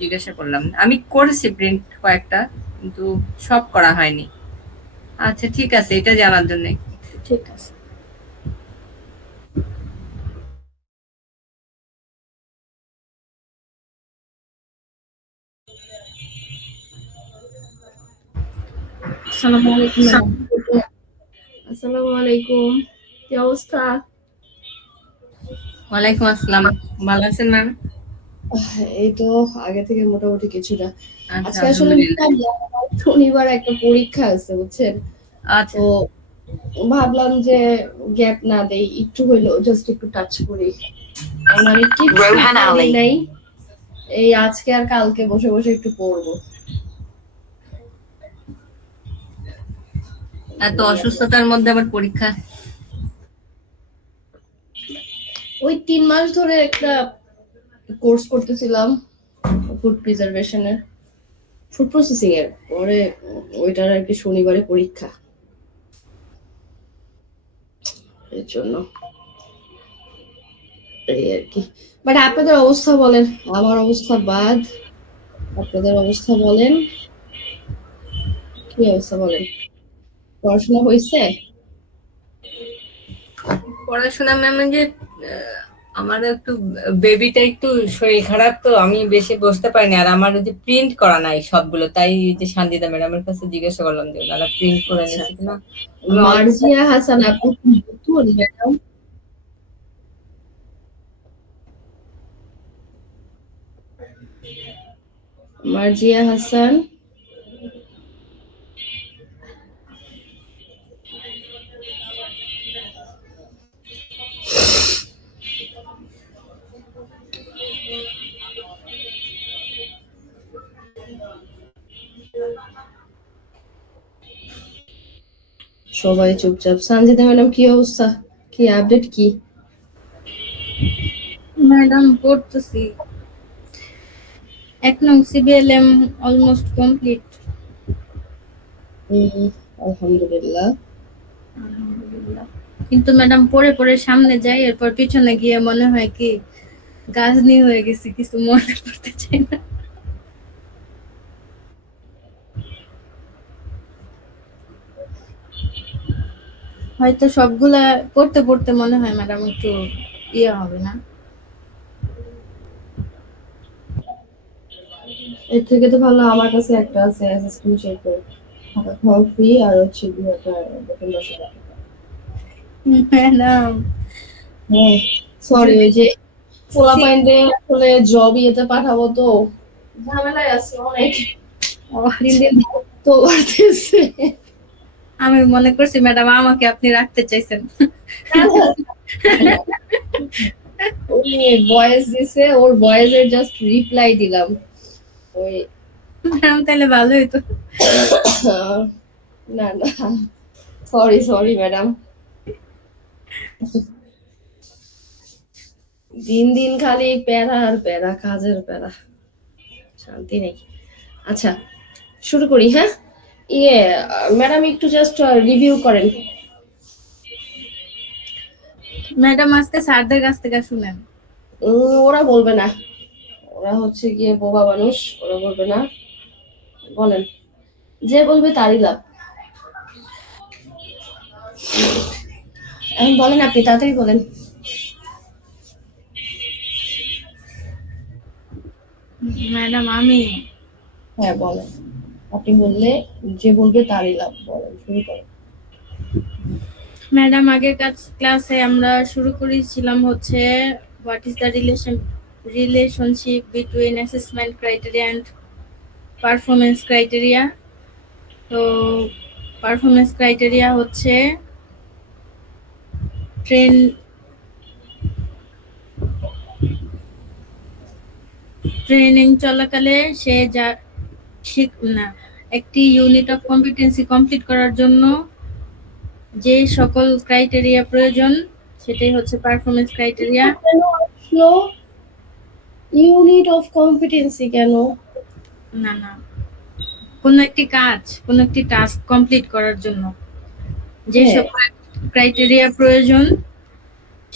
জিজ্ঞাসা করলাম। আমি করেছি প্রিন্ট কয়েকটা, কিন্তু সব করা হয়নি। আচ্ছা ঠিক আছে, এটা জানার জন্য। ঠিক আছে। আসসালামু আলাইকুম ম্যাডাম। আসসালামু আলাইকুম, কি অবস্থা? ওয়ালাইকুম আসসালাম, ভালো আছেন ম্যাম? এই তো আগে থেকে মোটামুটি কিছুটা। আচ্ছা আজকে আসলে আলহামদুলিল্লাহ। শনিবার একটা পরীক্ষা আছে বুঝছেন, আচ্ছা তো ভাবলাম যে গ্যাপ না দেই, একটু হইলো জাস্ট একটু টাচ করি, কারণ আমি রোহান আলী নাই। এই আজকে আর কালকে বসে বসে একটু পড়বো। এত অসুস্থতার মধ্যে আবার পরীক্ষা? ওই 3 মাস ধরে একটা কোর্স করতেছিলাম ফুড প্রিজার্ভেশনের, ফুড প্রসেসিং এর পরে ওইটার আর কি শনিবারে পরীক্ষা, এর জন্য এই আর কি। বাট আপনাদের অবস্থা বলেন, আমার অবস্থা বাদ, আপনাদের অবস্থা বলেন, কি অবস্থা বলেন, পড়াশোনা হয়েছে? পড়াশোনা ম্যাম, যে আমার একটু বেবিটা একটু শরীর খারাপ, তো আমি বেশি বসতে পারিনি। আর আমার ওই যে প্রিন্ট করা নাই সবগুলো, তাই যে শান্তিদা ম্যাডামের কাছে জিজ্ঞাসা করলাম যে ওনারা প্রিন্ট করে আচ্ছা, নিয়েছে কিনা। আমি অল্প মার্জিয়া হাসান, আপনি কি নতুন ম্যাডাম? মার্জিয়া হাসান, সবাই চুপচাপ। সঞ্জিতা ম্যাডাম কি অবস্থা, কি আপডেট কি? ম্যাডাম পড়তেছি, 1 নং সিবিএলএম অলমোস্ট কমপ্লিট। আলহামদুলিল্লাহ। আলহামদুলিল্লাহ। কিন্তু ম্যাডাম পড়ে পড়ে সামনে যাই, এরপর পিছনে গিয়ে মনে হয় কি গাজনি হয়ে গেছি, কিছু মনে করতে চাই না। হয়তো সবগুলা পড়তে পড়তে মনে হয় ম্যাডাম একটু ইয়ে হবে না। এর থেকে তো ভালো আমার কাছে একটা আছে অ্যাসিস্ট্যান্ট শেফের, থাকা খাওয়া ফ্রি, আর হচ্ছে গিয়ে একটা বেতন 10,000 টাকা। ম্যাডাম হ্যাঁ, সরি, যদি ওই যে সি- পোলাপাইনরে আসলে জব ইয়েতে পাঠাবো তো, ঝামেলায় আছে অনেক, ও দিন আচ্ছা, দিন তো বাড়তেছে। আমি মনে করছি ম্যাডাম আমাকে আপনি রাখতে চাইছেন। ওই ভয়েস দিছে, ওর ভয়েসের জাস্ট রিপ্লাই দিলাম। ওই ম্যাডাম তাহলে ভালো হইতো। না না, সরি সরি ম্যাডাম, দিন দিন খালি প্যারা আর প্যারা, কাজের প্যারা, শান্তি নেই। আচ্ছা, শুরু করি, হ্যাঁ? ইয়ে, ম্যাডাম একটু জাস্ট রিভিউ করেন। ম্যাডাম আজকে স্যারদের কাছ থেকে শুনেন। ওরা বলবে না, ওরা হচ্ছে গিয়ে বোবা মানুষ, ওরা বলবে না, বলেন, যে বলবে তারই লাভ। এখন বলেন, আপনি তাড়াতাড়ি বলেন। ম্যাডাম আমি হ্যাঁ বলেন, আপনি বললে যে বলবে তারই লাভ, বলেন, শুরু করেন। ম্যাডাম আগের ক্লাসে আমরা শুরু করেছিলাম হচ্ছে what is the relationship between assessment criteria and performance criteria. তো পারফরমেন্স ক্রাইটেরিয়া হচ্ছে ট্রেনিং চলাকালে সে যা না একটি ইউনিট অফ কম্পিটেন্সি কমপ্লিট করার জন্য যে সকল ক্রাইটেরিয়া প্রয়োজন সেটাই হচ্ছে পারফরমেন্স ক্রাইটেরিয়া। কেন আসলো ইউনিট অফ কম্পিটেন্সি কেন? না না, কোনো একটি কাজ, কোনো একটি টাস্ক কমপ্লিট করার জন্য যে হ্যাঁ, সব ক্রাইটেরিয়া প্রয়োজন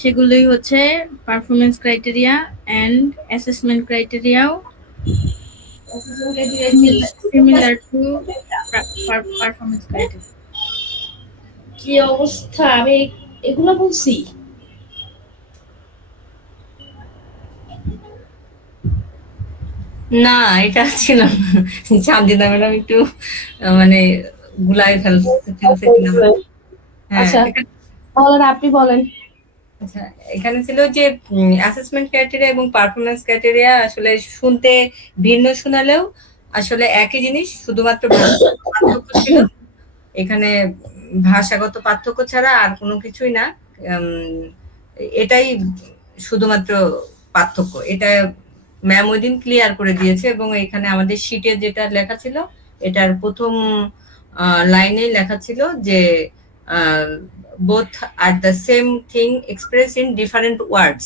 সেগুলোই হচ্ছে পারফরমেন্স ক্রাইটেরিয়া, অ্যান্ড অ্যাসেসমেন্ট ক্রাইটেরিয়াও অ্যাসেসমেন্ট ক্রাইটেরিয়া কি? Similar to performance criteria. কি অবস্থা, আমি এগুলো বলছি? না, এটা ছিল না। চান্দিনা ম্যাডাম একটু মানে গুলাই ফেলছে কিনা। হ্যাঁ, আচ্ছা বলেন, আপনি বলেন। আচ্ছা, এখানে ছিল যে অ্যাসেসমেন্ট ক্রাইটেরিয়া এবং পারফরম্যান্স ক্রাইটেরিয়া আসলে শুনতে ভিন্ন শোনালেও আসলে একই জিনিস, শুধুমাত্র পার্থক্য ছিল এখানে, ভাষাগত পার্থক্য ছাড়া আর কোনো কিছুই না। এটাই শুধুমাত্র পার্থক্য। এটা ম্যাম ওই দিন ক্লিয়ার করে দিয়েছে এবং এখানে আমাদের শিটে যেটা লেখা ছিল এটার প্রথম লাইনে লেখা ছিল যে both are the same thing expressed in different words,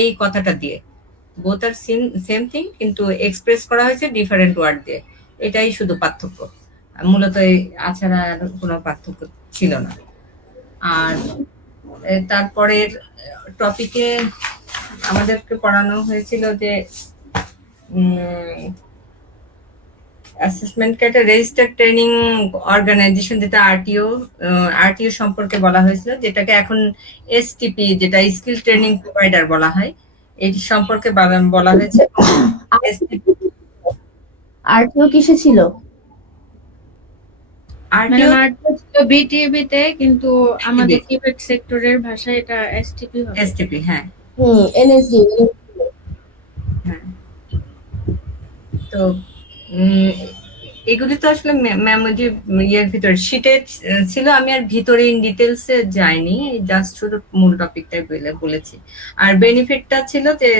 এই কথাটা দিয়ে both are same thing কিন্তু এক্সপ্রেস করা হয়েছে ডিফারেন্ট ওয়ার্ড দিয়ে, এটাই শুধু পার্থক্য, মূলত এই আছাড়া আর কোনো পার্থক্য ছিল না। আর তারপরের টপিকে আমাদেরকে পড়ানো হয়েছিল যে অ্যাসেসমেন্ট একটা রেজিস্টার্ড ট্রেনিং অর্গানাইজেশন, যেটা আরটিও সম্পর্কে বলা হয়েছিল, যেটাকে এখন এসটিপি, যেটা স্কিল ট্রেনিং প্রোভাইডার বলা হয়, এই সম্পর্কে বলা হয়েছে। আরটিও কিসে ছিল? আরটিও ছিল বিটিবি তে, কিন্তু আমাদের প্রাইভেট সেক্টরের ভাষায় এটা এসটিপি হবে। এসটিপি, হ্যাঁ। এনএসডি। হ্যাঁ, তো এগুলি তো আসলে ম্যাম ওই যে ইয়ের ভিতরে শীটে ছিল, আমি আর ভিতরে ইন ডিটেলসে যাইনি, জাস্ট শুধু মূল টপিকটাই বলেছি। আর বেনিফিটটা ছিল যে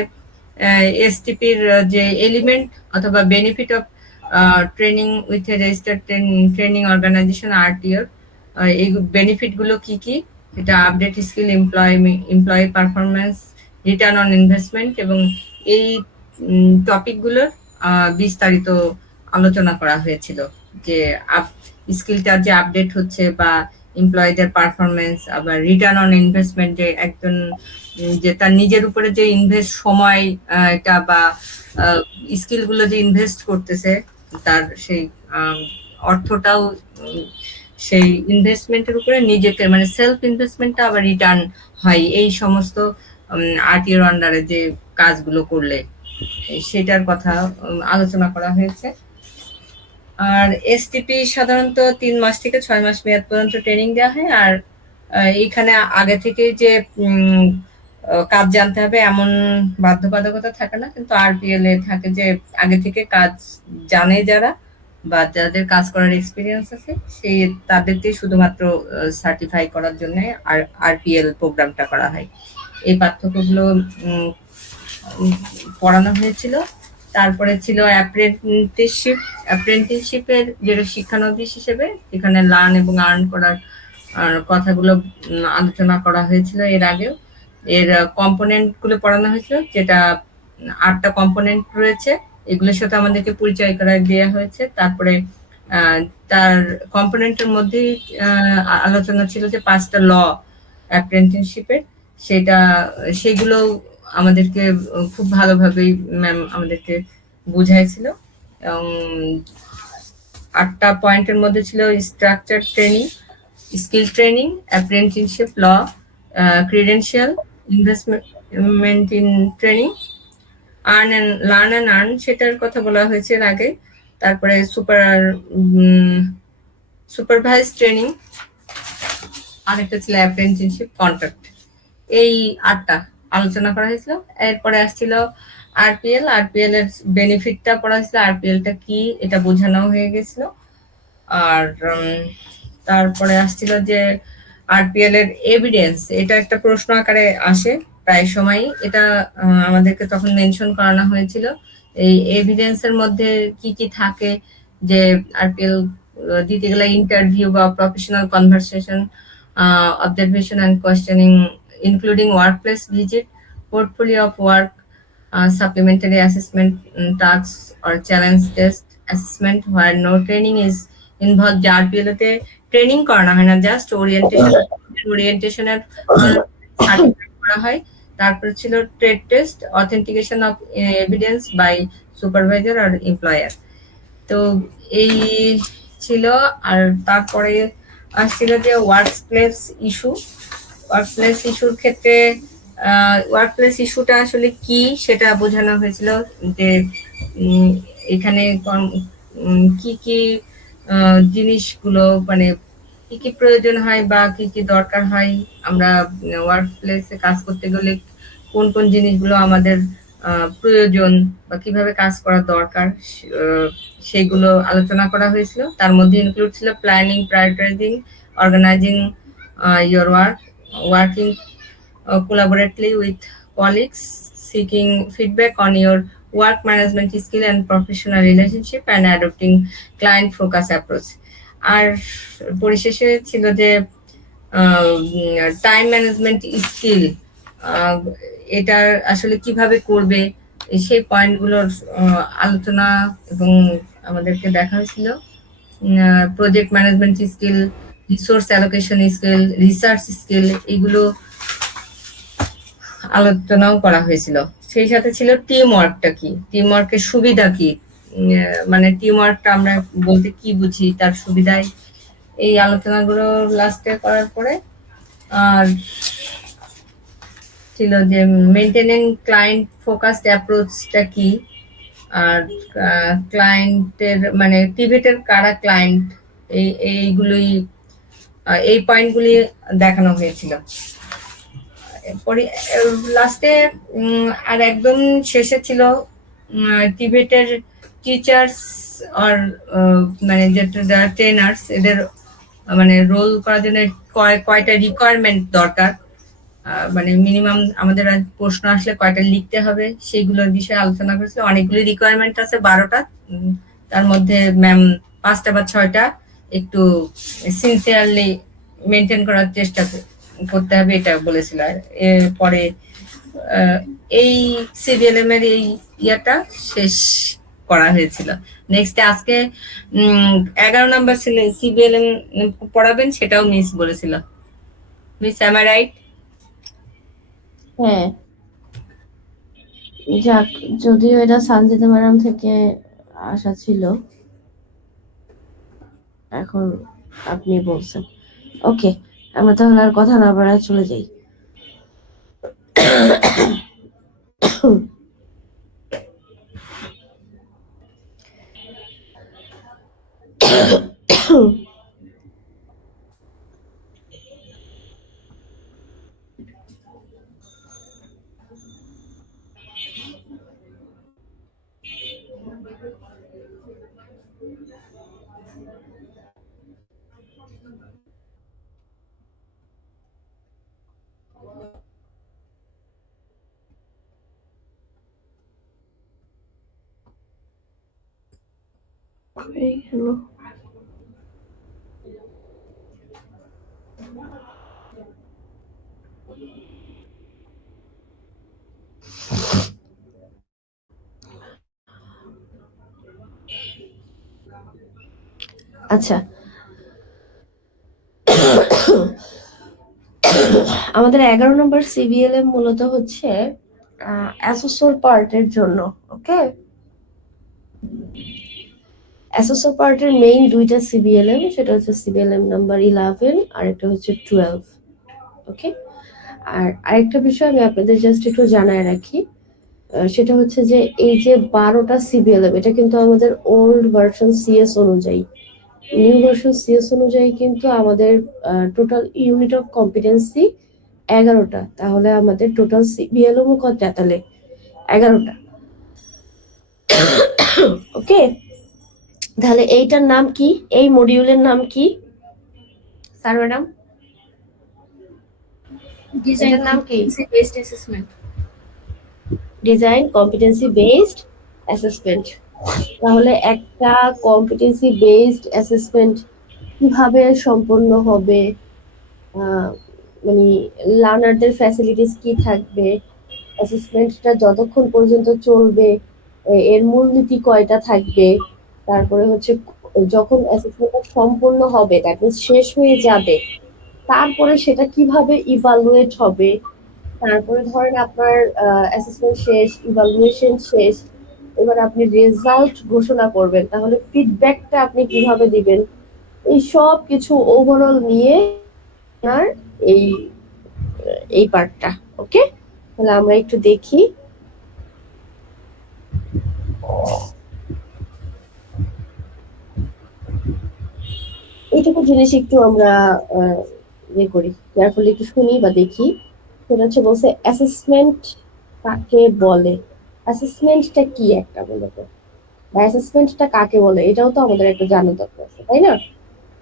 এসটিপির যে এলিমেন্ট অথবা benefit of training with a registered training organisation আরটিওর, এই বেনিফিট গুলো কি কি, এটা update skill, employee performance, return on investment, এবং এই টপিকগুলোর বিস্তারিত আলোচনা করা হয়েছিল, যে স্কিলটা যে আপডেট হচ্ছে বা এমপ্লয়ীদের পারফরমেন্স, আবার রিটার্ন অন ইনভেস্টমেন্ট, যে একজন যে তার নিজের উপরে যে ইনভেস্ট সময় এটা বা স্কিলগুলো যে ইনভেস্ট করতেছে তার সেই অর্থটাও সেই ইনভেস্টমেন্টের উপরে নিজেকে মানে সেলফ ইনভেস্টমেন্টটা আবার রিটার্ন হয়, এই সমস্ত আরটিওর আন্ডারে যে কাজগুলো করলে সেটার কথা আলোচনা করা হয়েছে। আর এসটিপি সাধারণত 3 মাস থেকে 6 মাস মেয়াদ পর্যন্ত ট্রেনিং দেওয়া হয়। আর এইখানে আগে থেকে যে কাজ জানতে হবে এমন বাধ্যবাধকতা থাকে না, কিন্তু আরপিএল এ থাকে যে আগে থেকে কাজ জানে যারা বা যাদের কাজ করার এক্সপিরিয়েন্স আছে সেই তাদেরকে শুধুমাত্র সার্টিফাই করার জন্য আর আরপিএল প্রোগ্রামটা করা হয়। এই পার্থক্যগুলো পড়ানো হয়েছিল। তারপরে ছিল অ্যাপ্রেন্টিসশিপের যেটা শিক্ষানবিশ হিসেবে, এখানে লার্ন এবং আর্ন করার কথাগুলো আলোচনা করা হয়েছিল এর আগেও। এর কম্পোনেন্ট গুলো পড়ানো হয়েছিল, যেটা 8টা কম্পোনেন্ট রয়েছে, এগুলোর সাথে আমাদেরকে পরিচয় করা দেওয়া হয়েছে। তারপরে তার কম্পোনেন্টের মধ্যেই আলোচনা ছিল যে 5টা ল অ্যাপ্রেন্টিসশিপের, সেগুলো আমাদেরকে খুব ভালোভাবেই ম্যাম আমাদেরকে বুঝাইছিল। এবং 8টা পয়েন্টের মধ্যে ছিল structure training, skill training, apprenticeship, law, credential, investment in training, learn and earn, সেটার কথা বলা হয়েছে এর আগে। তারপরে সুপারভাইজ ট্রেনিং, আরেকটা ছিল অ্যাপ্রেন্টিসশিপ কন্ট্রাক্ট। এই 8টা আলোচনা করা হয়েছিল। এরপরে আসছিল আরপিএল এর বেনিফিটটা পড়া হয়েছিল, আরপিএলটা কি এটা বোঝানো হয়ে গেছিল। আর তারপরে আসছিল যে আরপিএল এর এভিডেন্স, এটা একটা প্রশ্ন আকারে আসে প্রায় সময়, এটা আমাদেরকে তখন মেনশন করানো হয়েছিল। এই এভিডেন্সের মধ্যে কি কি থাকে, যে আরপিএল দিতে গেলে ইন্টারভিউ বা professional conversation, observation and questioning including workplace visit, portfolio of work, supplementary assessment tasks or challenge test assessment where no training is involved. যে আরপিএল তে ট্রেনিং করানো হয় না, জাস্ট ওরিয়েন্টেশনের সার্টিফাইড করা হয়। তারপর ছিল trade test, authentication of evidence by supervisor আর এমপ্লয়ার। তো এই ছিল। আর তারপরে আসছিল যে ওয়ার্কপ্লেস ইস্যু। ওয়ার্কপ্লেস ইস্যুর ক্ষেত্রে ওয়ার্কপ্লেস ইস্যুটা আসলে কি সেটা বোঝানো হয়েছিল, যে এখানে কি কি জিনিসগুলো মানে কি কি প্রয়োজন হয় বা কি কি দরকার হয়, আমরা ওয়ার্ক প্লেসে কাজ করতে গেলে কোন কোন জিনিসগুলো আমাদের প্রয়োজন বা কিভাবে কাজ করা দরকার, সেগুলো আলোচনা করা হয়েছিল। তার মধ্যে ইনক্লুড ছিল planning, prioritising, organising your work, working collaboratively with colleagues, seeking feedback on your work management skill and professional relationship, and adopting client focus approach. আর পরিশেষে ছিল যে টাইম ম্যানেজমেন্ট স্কিল, এটা আসলে কিভাবে করবে সেই পয়েন্টগুলোর আলোচনা এবং আমাদেরকে দেখা হয়েছিল। Project management skill, resource allocation skill, research skill, এগুলো আলোচনাও করা হয়েছিল। সেই সাথে ছিল টিম ওয়ার্কটা কি, টিম ওয়ার্কের সুবিধা কি, মানে টিম ওয়ার্কটা আমরা বলতে কি বুঝি, তার সুবিধায় এই আলোচনাগুলো লাস্টে করার পরে আর ছিল যে মেনটেনিং ক্লায়েন্ট ফোকাসড অ্যাপ্রোচটা কি, আর ক্লায়েন্টের মানে টিভেটের কারা ক্লায়েন্ট, এইগুলোই এই পয়েন্টগুলি দেখানো হয়েছিল। পরে লাস্টে আর একদম শেষে ছিল টিভেটের টিচার্স আর মানে যেটা ট্রেনার্স, এদের মানে রোল করার জন্য কয়টা রিকোয়ারমেন্ট দরকার, মানে মিনিমাম আমাদের প্রশ্ন আসলে কয়টা লিখতে হবে, সেইগুলোর বিষয়ে আলোচনা করেছিল। অনেকগুলি রিকোয়ারমেন্ট আছে, 12টা, তার মধ্যে ম্যাম 5টা বা 6টা একটু সিনসিয়ারলি মেনটেন করার চেষ্টা করতে হবে, এটা বলেছিল। এরপরে এই সিবিএলএম এর এই ইয়াটা শেষ করা হয়েছিল। নেক্সট আজকে 11 নম্বর সিবিএলএম পড়াবেন, সেটাও মিস বলেছিল। Miss am I right? হ্যাঁ, যাক, যদিও এটা সানজিদা ম্যাডাম থেকে আসা ছিল, এখন আপনি বলছেন। ওকে, আমরা তাহলে আর কথা না বাড়ায় চলে যাই। হ্যালো, আচ্ছা, আমাদের 11 নম্বর সিবিএলএম মূলত হচ্ছে অ্যাসোসোর পার্টের জন্য। ওকে, অ্যাসোসোর পার্টের মেইন দুইটা সিবিএলএম, সেটা হচ্ছে সিবিএলএম নাম্বার 11 আর একটা হচ্ছে 12। ওকে, আর আরেকটা বিষয় আমি আপনাদের জাস্ট একটু জানায় রাখি, সেটা হচ্ছে যে এই যে 12টা সিবিএলএম, এটা কিন্তু আমাদের ওল্ড ভার্সন সিএস অনুযায়ী। নিউ ভার্সন সিএস অনুযায়ী কিন্তু আমাদের টোটাল ইউনিট অফ কম্পিটেন্সি 11টা। তাহলে আমাদের টোটাল সিবিএলএম কতটা? তাহলে 11টা। ওকে, তাহলে এইটার নাম কি, এই মডিউলের নাম কি স্যার ম্যাডাম? ডিজাইন নাম কি? Based assessment. Design competency based assessment. তাহলে একটা কম্পিটেন্সি বেসড অ্যাসেসমেন্ট কিভাবে সম্পন্ন হবে, মানে লার্নারদের ফ্যাসিলিটিস কি থাকবে, অ্যাসেসমেন্টটা যতক্ষণ পর্যন্ত চলবে এর মূলনীতি কয়টা থাকবে, তারপরে হচ্ছে যখন অ্যাসেসমেন্টটা সম্পূর্ণ হবে, দ্যাট মিন্স শেষ হয়ে যাবে, তারপরে সেটা কিভাবে ইভালুয়েট হবে, তারপরে ধরেন আপনার অ্যাসেসমেন্ট শেষ, ইভালুয়েশন শেষ, এবার আপনি রেজাল্ট ঘোষণা করবেন, তাহলে ফিডব্যাকটা আপনি কিভাবে দিবেন, এই সব কিছু ওভারঅল নিয়ে আপনার এই এই পার্টটা। ওকে, তাহলে আমরা একটু দেখি। এইটুকু জিনিস একটু আমরা ইয়ে করি, কেয়ারফুলি একটু শুনি বা দেখি। সেটা হচ্ছে বলছে অ্যাসেসমেন্ট কাকে বলে। অ্যাসেসমেন্টটা কি একটা বলে তো, বা অ্যাসেসমেন্টটা কাকে বলে এটাও তো আমাদের একটা জানা দরকার আছে, তাই না?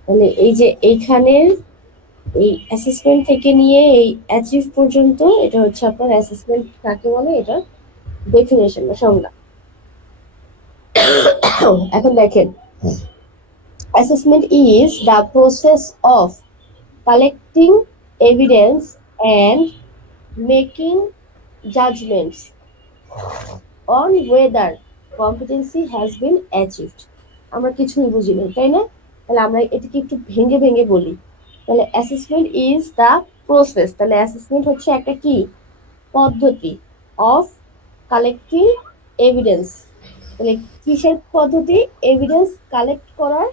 মানে এই যে এইখানের এই অ্যাসেসমেন্ট থেকে নিয়ে এই অ্যাচিভ পর্যন্ত, এটা হচ্ছে আপনার অ্যাসেসমেন্ট কাকে বলে, এটা ডেফিনেশন বা সংজ্ঞা। এখন দেখেন, assessment is the process of collecting evidence and making judgments on whether competency has been achieved. আমরা কিছুই বুঝি না, তাই না? তাহলে আমরা এটাকে একটু ভেঙে ভেঙে বলি। তাহলে অ্যাসেসমেন্ট ইজ দ্য প্রসেস, তাহলে অ্যাসেসমেন্ট হচ্ছে একটা কি পদ্ধতি, অফ কালেক্টিং এভিডেন্স, তাহলে কিসের পদ্ধতি, এভিডেন্স কালেক্ট করার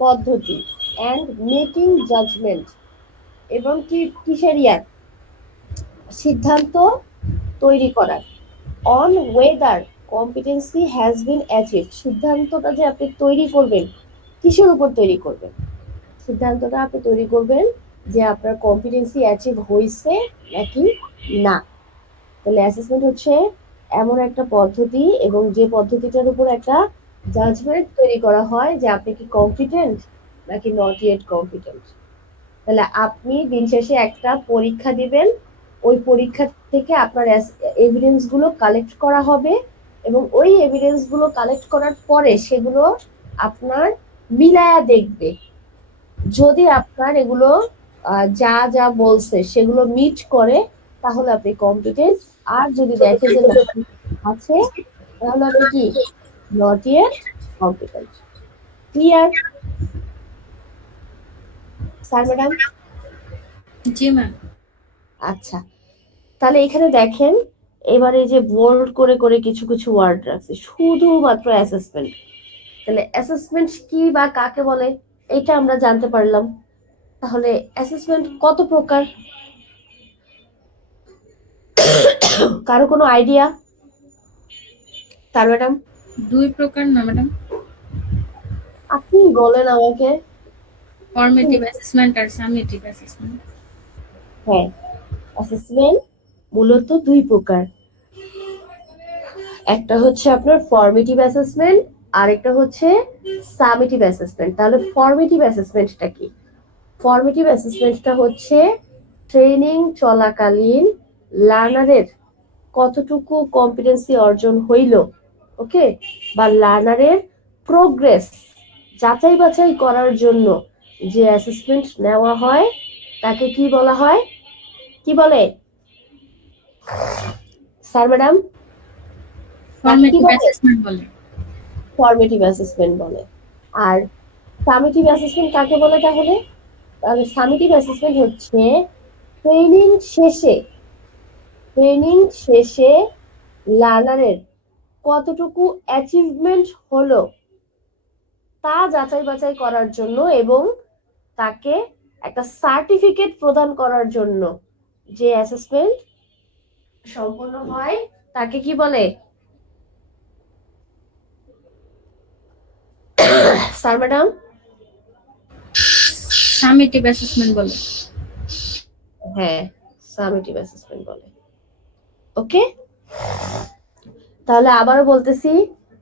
পদ্ধতি, অ্যান্ড মেকিং জাজমেন্ট, এবং কি কিসের ইয়ার সিদ্ধান্ত তৈরি করার, on weather competency has been achieved, সিদ্ধান্তটা যে আপনি তৈরি করবেন কিসের উপর তৈরি করবেন, সিদ্ধান্তটা আপনি তৈরি করবেন যে আপনার কম্পিটেন্সি অ্যাচিভ হয়েছে নাকি না। তাহলে অ্যাসেসমেন্ট হচ্ছে এমন একটা পদ্ধতি, এবং যে পদ্ধতিটার উপর একটা জাজমেন্ট তৈরি করা হয় যে আপনি কি কম্পিটেন্ট নাকি নট ইয়েট কম্পিটেন্ট। তাহলে আপনি দিন শেষে একটা পরীক্ষা দিবেন, ওই পরীক্ষা থেকে আপনার এভিডেন্স গুলো কালেক্ট করা হবে, এবং ওই এভিডেন্স গুলো কালেক্ট করার পরে সেগুলো আপনার মিলায়া দেখবে, যদি আপনার এগুলো যা যা বলছে সেগুলো মিট করে তাহলে আপনি কম্পিটেন্ট, আর যদি দেখে যে না আছে তাহলে আপনি কি not yet competent. Clear sir madam? জি ম্যাম। আচ্ছা, তাহলে এখানে দেখেন, এবারে যে বোল্ড করে করে কিছু কিছু ওয়ার্ড রাখছে শুধুমাত্র অ্যাসেসমেন্ট। তাহলে অ্যাসেসমেন্ট কি বা কাকে বলে এটা আমরা জানতে পারলাম। তাহলে অ্যাসেসমেন্ট কত প্রকার, কারো কোনো আইডিয়া? তার ম্যাডাম 2 প্রকার না ম্যাডাম, আপনি বলেন আমাকে। ফর্মেটিভ অ্যাসেসমেন্ট আর সামেটিভ অ্যাসেসমেন্ট। হ্যাঁ, অ্যাসেসমেন্ট মূলত 2 প্রকার, একটা হচ্ছে আপনার ফর্মেটিভ অ্যাসেসমেন্ট আর একটা হচ্ছে সামেটিভ অ্যাসেসমেন্ট। তাহলে ফর্মেটিভ অ্যাসেসমেন্টটা কি? ফর্মেটিভ অ্যাসেসমেন্টটা হচ্ছে ট্রেনিং চলাকালীন লার্নারের কতটুকু কম্পিটেন্সি অর্জন হইল, ওকে, বা লার্নারের প্রোগ্রেস যাচাই বাছাই করার জন্য যে অ্যাসেসমেন্ট নেওয়া হয় তাকে কি বলা হয়, কি বলে স্যার ম্যাডাম? ফর্মেটিভ অ্যাসেসমেন্ট বলে। ফর্মেটিভ অ্যাসেসমেন্ট বলে। আর সামেটিভ অ্যাসেসমেন্ট কাকে বলে তাহলে? তাহলে সামেটিভ অ্যাসেসমেন্ট হচ্ছে ট্রেনিং শেষে, ট্রেনিং শেষে লার্নারের কতটুকু অ্যাচিভমেন্ট হলো তা যাচাই বাছাই করার জন্য এবং তাকে একটা সার্টিফিকেট প্রদান করার জন্য যে অ্যাসেসমেন্ট সম্পন্ন হয় তাকে কি বলে স্যার ম্যাডাম? সামেটিভ অ্যাসেসমেন্ট বলে। হ্যাঁ, সামেটিভ অ্যাসেসমেন্ট বলে। ওকে, তাহলে আবারও বলতেছি,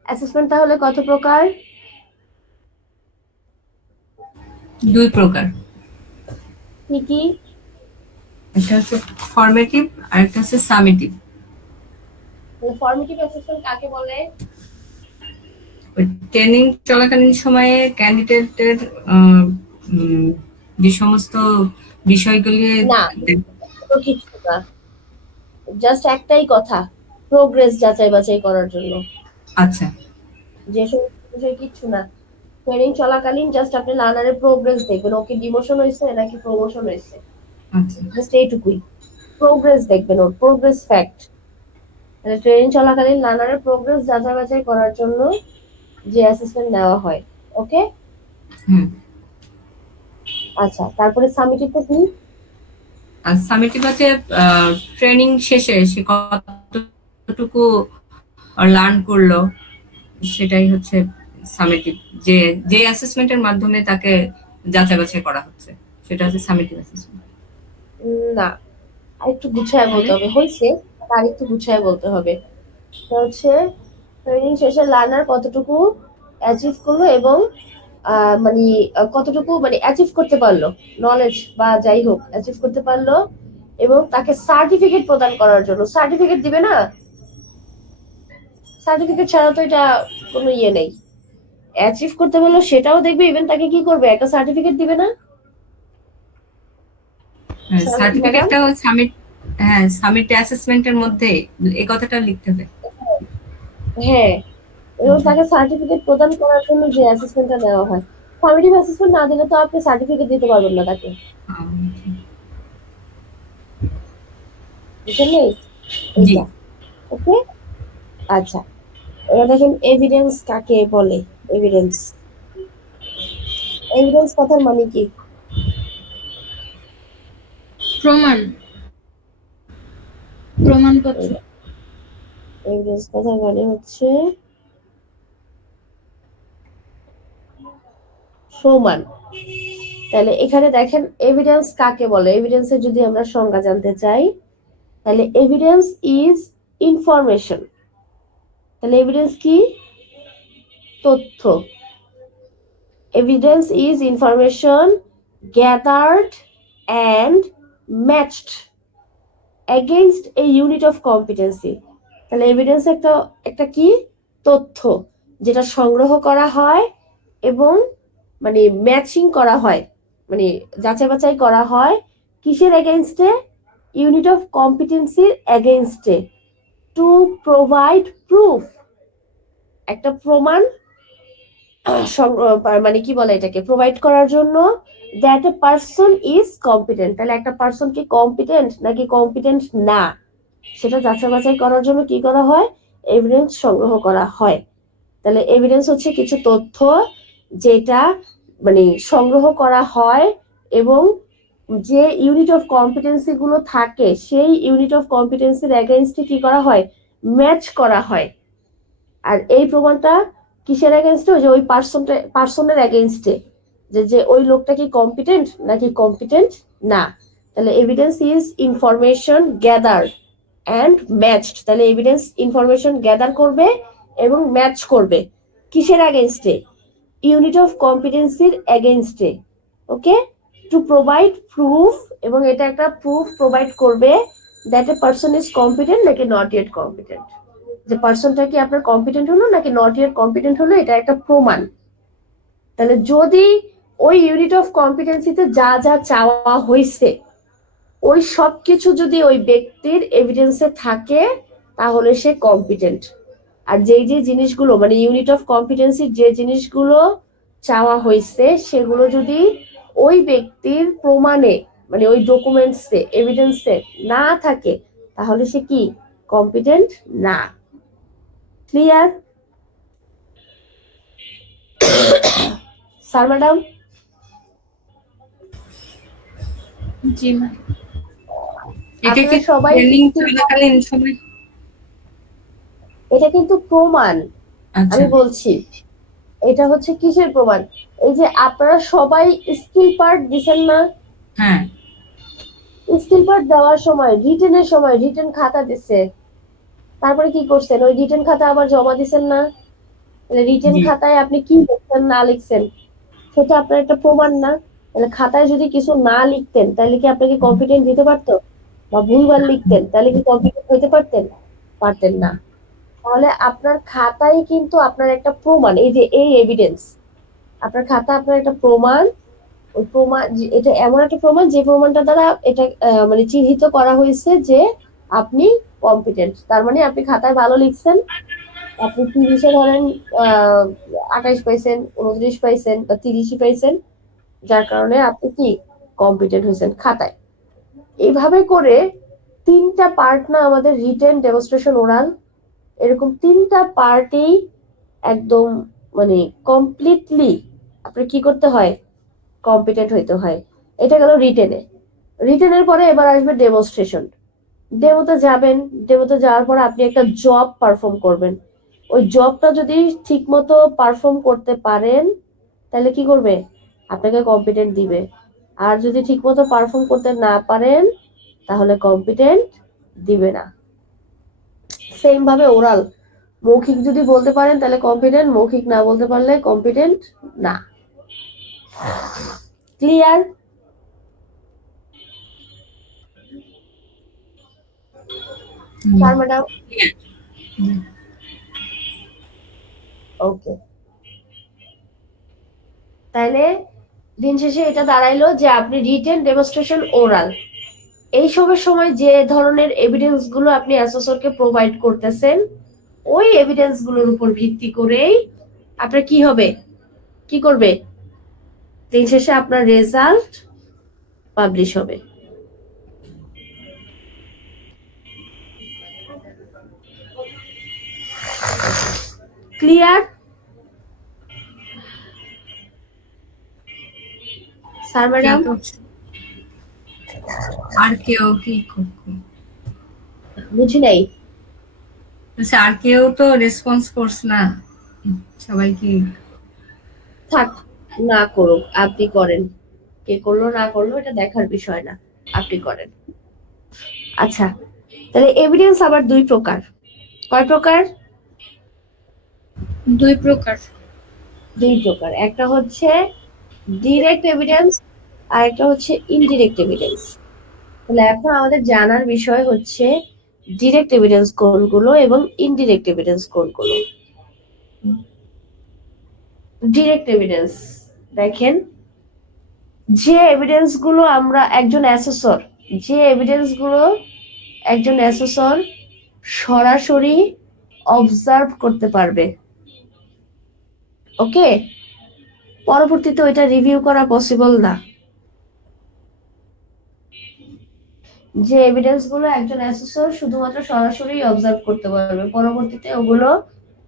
অ্যাসেসমেন্ট তাহলে কত প্রকার? 2 প্রকার, কি কি? একটা হচ্ছে ফর্মেটিভ আর একটা হচ্ছে সামেটিভ। ফর্মেটিভ অ্যাসেসমেন্ট কাকে বলে? ট্রেনিং চলাকালীন সময়ে ক্যান্ডিডেটের যে সমস্ত বিষয়গুলি না, কোনো কিছু না, জাস্ট একটাই কথা, প্রোগ্রেস যাচাই বাছাই করার জন্য। আচ্ছা, যে সমস্ত বিষয় কিচ্ছু না, ট্রেনিং চলাকালীন জাস্ট আপনি লার্নারের প্রোগ্রেস দেখবেন, ওকে ডিমোশন হয়েছে নাকি প্রমোশন হয়েছে, আচ্ছা, জাস্ট এইটুকুই, প্রোগ্রেস দেখবেন, ওর প্রোগ্রেস ফ্যাক্ট। মানে ট্রেনিং চলাকালীন লার্নারের প্রোগ্রেস যাচাই বাছাই করার জন্য যে অ্যাসেসমেন্ট নেওয়া হয়। ওকে, হুম। আচ্ছা, তারপরে সামিটিভটা কি? আর সামেটিভ হচ্ছে ট্রেনিং শেষে সে কতটুকু লার্ন করলো, সেটাই হচ্ছে সামেটিভ। যে যে অ্যাসেসমেন্টের মাধ্যমে তাকে যাচাই বাছাই করা হচ্ছে, সেটা হচ্ছে সামেটিভ অ্যাসেসমেন্ট। না, আরেকটু গুছায় বলতে তাহলে হবে, হয়েছে আর একটু গুছায় বলতে হবে। সেটা হচ্ছে ট্রেনিং শেষে লার্নার কতটুকু অ্যাচিভ করলো এবং মানে কতটুকু মানে অ্যাচিভ করতে পারলো, নলেজ বা যাই হোক অ্যাচিভ করতে পারলো, এবং তাকে সার্টিফিকেট প্রদান করার জন্য সার্টিফিকেট দিবে না? সার্টিফিকেট ছাড়া তো এটা কোনো ইয়ে নেই। অ্যাচিভ করতে পারলো সেটাও দেখবে, ইভেন তাকে কি করবে, একটা সার্টিফিকেট দিবে না ম্যাডাম? সার্টিফিকেটটাও সামিট, হ্যাঁ সামিট অ্যাসেসমেন্টের মধ্যে এই কথাটা লিখতে হবে। হ্যাঁ, এবং তাকে সার্টিফিকেট প্রদান করার জন্য যে অ্যাসেসমেন্টটা নেওয়া হয়। সামেটিভ অ্যাসেসমেন্ট না দিলে তো আপনি সার্টিফিকেট দিতে পারবেন না তাকে, বুঝলেন নেই জি। এইটা। ওকে, আচ্ছা, এবার দেখেন এভিডেন্স কাকে বলে। এভিডেন্স, এভিডেন্স কথার মানে কি? প্রমাণ, প্রমাণপত্র। এভিডেন্স কথার মানে হচ্ছে প্রমাণ। তাহলে এখানে দেখেন এভিডেন্স কাকে বলে, এভিডেন্সের যদি আমরা সংজ্ঞা জানতে চাই, তাহলে এভিডেন্স ইজ ইনফরমেশন। তাহলে এভিডেন্স কি? তথ্য। Evidence is information gathered and matched against a unit of competency। তাহলে এভিডেন্স একটা একটা কি? তথ্য, যেটা সংগ্রহ করা হয় এবং মানে ম্যাচিং করা হয়, মানে যাচাই বাছাই করা হয় কিসের এগেইনস্টে? ইউনিট অফ কম্পিটেন্সির এগেইনস্টে, টু প্রোভাইড প্রুফ। একটা প্রমাণ মানে কি বলে এটাকে, প্রোভাইড করার জন্য that a person is competent. তাহলে একটা পারসন কি কম্পিটেন্ট নাকি কম্পিটেন্ট না, সেটা যাচাই বাছাই করার জন্য কি করা হয়? এভিডেন্স সংগ্রহ করা হয়। তাহলে এভিডেন্স হচ্ছে কিছু তথ্য যেটা মানে সংগ্রহ করা হয় এবং যে ইউনিট অফ কম্পিটেন্সি গুলো থাকে সেই ইউনিট অফ কম্পিটেন্সির এগেইনস্টে কি করা হয়? ম্যাচ করা হয়। আর এই প্রমাণটা কিসের এগেইনস্টে? ওই যে ওই পার্সনের এগেইনস্টে, যে যে ওই লোকটা কি কম্পিটেন্ট নাকি কম্পিটেন্ট না। তাহলে evidence is information gather and matched. তাহলে এভিডেন্স ইনফরমেশন গ্যাদার করবে এবং ম্যাচ করবে কিসের এগেইনস্টে? ইউনিট অফ কম্পিটেন্সির এগেইনস্টে। ওকে, টু প্রোভাইড প্রুফ, এবং এটা একটা প্রুফ প্রোভাইড করবে that a person is competent নাকি নট ইয়েট কম্পিটেন্ট, যে পারসনটা কি আপনার কম্পিটেন্ট হলো নাকি নট ইয়েট কম্পিটেন্ট হলো, এটা একটা প্রমাণ। তাহলে যদি ওই ইউনিট অফ কম্পিটেন্সিতে যা যা চাওয়া হয়েছে ওই সব কিছু যদি ওই ব্যক্তির এভিডেন্সে থাকে তাহলে সে কম্পিটেন্ট। আর যেই যে জিনিসগুলো মানে ইউনিট অফ কম্পিটেন্সির যে জিনিসগুলো চাওয়া হয়েছে সেগুলো যদি ওই ব্যক্তির প্রমাণে মানে ওই ডকুমেন্টসে এভিডেন্সে না থাকে তাহলে সে কি কম্পিটেন্ট না। Clear sir madam? জি ম্যাম। এটা কি আপনারা সবাই ট্রেনিং চলাকালীন সময়? এটা কিন্তু প্রমাণ, আচ্ছা। আমি বলছি এটা হচ্ছে কিসের প্রমাণ? এই যে আপনারা সবাই স্কিল পার্ট দিছেন না, হ্যাঁ। স্কিল পার্ট দেওয়ার সময় রিটেনের সময় রিটেন খাতা দিছে, তারপরে কি করছেন? ওই রিটেন খাতা আবার জমা দিছেন না? রিটেন জি। খাতায় আপনি কি লিখছেন না লিখছেন সেটা আপনার একটা প্রমাণ না? তাহলে খাতায় যদি কিছু না লিখতেন তাহলে কি আপনাকে কম্পিটেন্ট দিতে পারতো? বা ভুলভাল লিখতেন তাহলে কি কম্পিটেন্ট হইতে পারতেন? পারতেন না। তাহলে আপনার খাতাই কিন্তু আপনার একটা প্রমাণ, এই যে এই এভিডেন্স, আপনার খাতা আপনার একটা প্রমাণ। ওই প্রমাণ এটা এমন একটা প্রমাণ যে প্রমাণটা দ্বারা এটা মানে চিহ্নিত করা হয়েছে যে আপনি কম্পিটেন্ট। তার মানে আপনি খাতায় ভালো লিখছেন, আপনি 30-এ ধরেন 28 পাইছেন, 29 পাইছেন বা 30 পাইছেন, যার কারণে আপনি কি কম্পিটেন্ট হয়েছেন খাতায়। এইভাবে করে তিনটা পার্ট না আমাদের, রিটেন, ডেমনস্ট্রেশন, ওরাল, এরকম তিনটা পার্টেই একদম মানে কমপ্লিটলি আপনার কি করতে হয়, কম্পিটেন্ট হইতে হয়। এটা গেল রিটেনে। রিটেনের পরে এবার আসবে ডেমনস্ট্রেশন। ডেমোতে যাবেন, ডেমোতে যাওয়ার পরে আপনি একটা জব পারফর্ম করবেন। ওই জবটা যদি ঠিক মতো পারফর্ম করতে পারেন তাহলে কি করবে, আপনাকে কম্পিটেন্ট দিবে। আর যদি ঠিক মতো পারফর্ম করতে না পারেন তাহলে কম্পিটেন্ট দিবে না। সেম ভাবে ওরাল, মৌখিক যদি বলতে পারেন তাহলে কম্পিটেন্ট, মৌখিক না বলতে পারলে কম্পিটেন্ট না। ক্লিয়ার? স্যার ম্যাডাম, ওকে। তাহলে দিন শেষে এটা দাঁড়াইলো যে আপনি রিটেন, ডেমনস্ট্রেশন, ওরাল এই সবের সময় যে ধরনের এভিডেন্স গুলো আপনি অ্যাসেসরকে প্রোভাইড করতেছেন, ওই এভিডেন্স গুলোর উপর ভিত্তি করেই আপনার কি হবে, কি করবে, দিন শেষে আপনার রেজাল্ট পাবলিশ হবে। ক্লিয়ার? স্যার ম্যাডাম, আর কেউ কি বুঝি নাই। আর কেউ তো রেসপন্স করছে না, সবাই কি থাক, না করুক, আপনি করেন। কে করলো না করলো এটা দেখার বিষয় না, আপনি করেন। আচ্ছা, তাহলে এভিডেন্স আবার দুই প্রকার। কয় প্রকার? 2 প্রকার। দুই প্রকার। একটা হচ্ছে ডিরেক্ট এভিডেন্স আর একটা হচ্ছে ইনডিরেক্ট এভিডেন্স। তাহলে এখন আমাদের জানার বিষয় হচ্ছে ডিরেক্ট এভিডেন্স কোনগুলো এবং ইনডিরেক্ট এভিডেন্স কোনগুলো। ডিরেক্ট এভিডেন্স দেখেন, যে এভিডেন্স গুলো আমরা একজন অ্যাসেসর, যে এভিডেন্স গুলো একজন অ্যাসেসর সরাসরি অবজার্ভ করতে পারবে, ওকে, পরবর্তীতে ওইটা রিভিউ করা পসিবল না। যে এভিডেন্স গুলো একজন অ্যাসেসর শুধুমাত্র সরাসরি অবজার্ভ করতে পারবে, পরবর্তীতে ওগুলো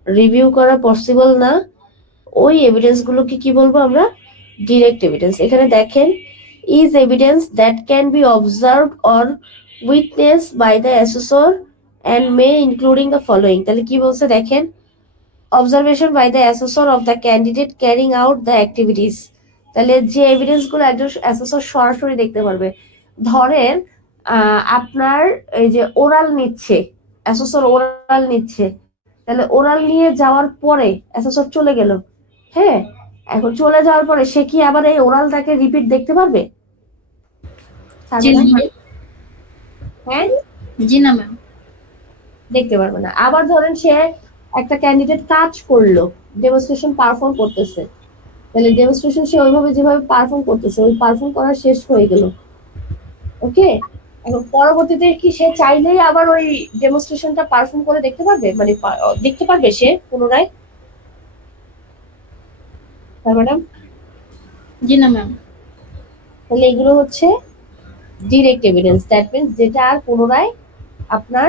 রিভিউ করা পসিবল না, ওই এভিডেন্স গুলোকে কি বলবো আমরা, ডিরেক্ট এভিডেন্স। এখানে দেখেন, is evidence that can be observed or witness by the assessor and may including the following. তাহলে কি বলছে দেখেন, observation by the assessor of the candidate carrying out the activities. তাহলে যে এভিডেন্স গুলো একজন অ্যাসেসর সরাসরি দেখতে পারবে, ধরেন আপনার এই যে ওরাল নিচ্ছে, অ্যাসেসর ওরাল নিচ্ছে, তাহলে ওরাল নিয়ে যাওয়ার পরে অ্যাসেসর চলে গেল, হ্যাঁ, এখন চলে যাওয়ার পরে সে কি আবার এই ওরালটাকে রিপিট দেখতে পারবে? জি না ম্যাম। হ্যাঁ, জি না ম্যাম। দেখতে পারবে না। আবার ধরেন সে একটা ক্যান্ডিডেট কাজ করলো, ডেমনস্ট্রেশন পারফর্ম করতেছে, তাহলে ডেমনস্ট্রেশন সে ওইভাবে যেভাবে পারফর্ম করতেছে ওই পারফর্ম করা শেষ হয়ে গেল, ওকে, এখন পরবর্তীতে কি সে চাইলেই আবার ওই ডেমনস্ট্রেশনটা পারফর্ম করে দেখতে পারবে, মানে দেখতে পারবে সে পুনরায়? হ্যাঁ ম্যাডাম। জি না ম্যাম। তাহলে এগুলো হচ্ছে ডিরেক্ট এভিডেন্স, দ্যাট মিন্স যেটা আর পুনরায় আপনার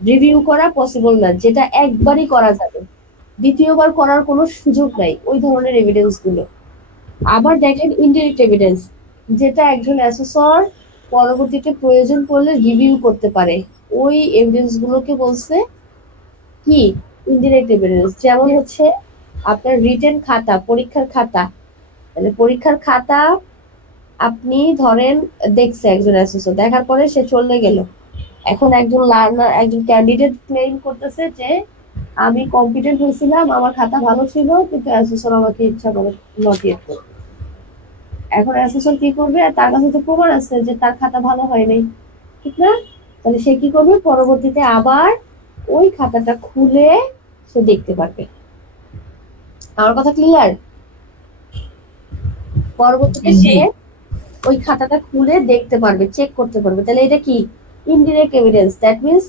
রিভিউ করা পসিবল না, যেটা একবারই করা যাবে, দ্বিতীয়বার করার কোনো সুযোগ নাই, ওই ধরনের এভিডেন্স গুলো। আবার দেখেন ইনডিরেক্ট এভিডেন্স, যেটা একজন অ্যাসেসর পরবর্তীতে প্রয়োজন পড়লে রিভিউ করতে পারে, ওই এভিডেন্স গুলোকে বলছে কি, ইনডিরেক্ট এভিডেন্স। যেমন হচ্ছে আপনার রিটেন খাতা, পরীক্ষার খাতা, তাহলে পরীক্ষার খাতা আপনি ধরেন দেখছে একজন অ্যাসেসর, দেখার পরে সে চলে গেল, এখন একজন লার্নার, একজন ক্যান্ডিডেট ক্লেম করতেছে যে আমি কম্পিটেন্ট হয়েছিলাম, আমার খাতা ভালো ছিল, কিন্তু অ্যাসেসর আমাকে ইচ্ছা করে নটিয়েট করবে। এখন অ্যাসেসর কি করবে, তার কাছে তো প্রমাণ আছে যে তার খাতা ভালো হয়নি, ঠিক না? তাহলে সে কি করবে, পরবর্তীতে আবার ওই খাতাটা খুলে সে দেখতে পারবে। আমার কথা ক্লিয়ার? পরবর্তীতে সে ওই খাতাটা খুলে দেখতে পারবে, চেক করতে পারবে। তাহলে এটা কি, ইনডিরেক্ট এভিডেন্স। দ্যাট মিন্স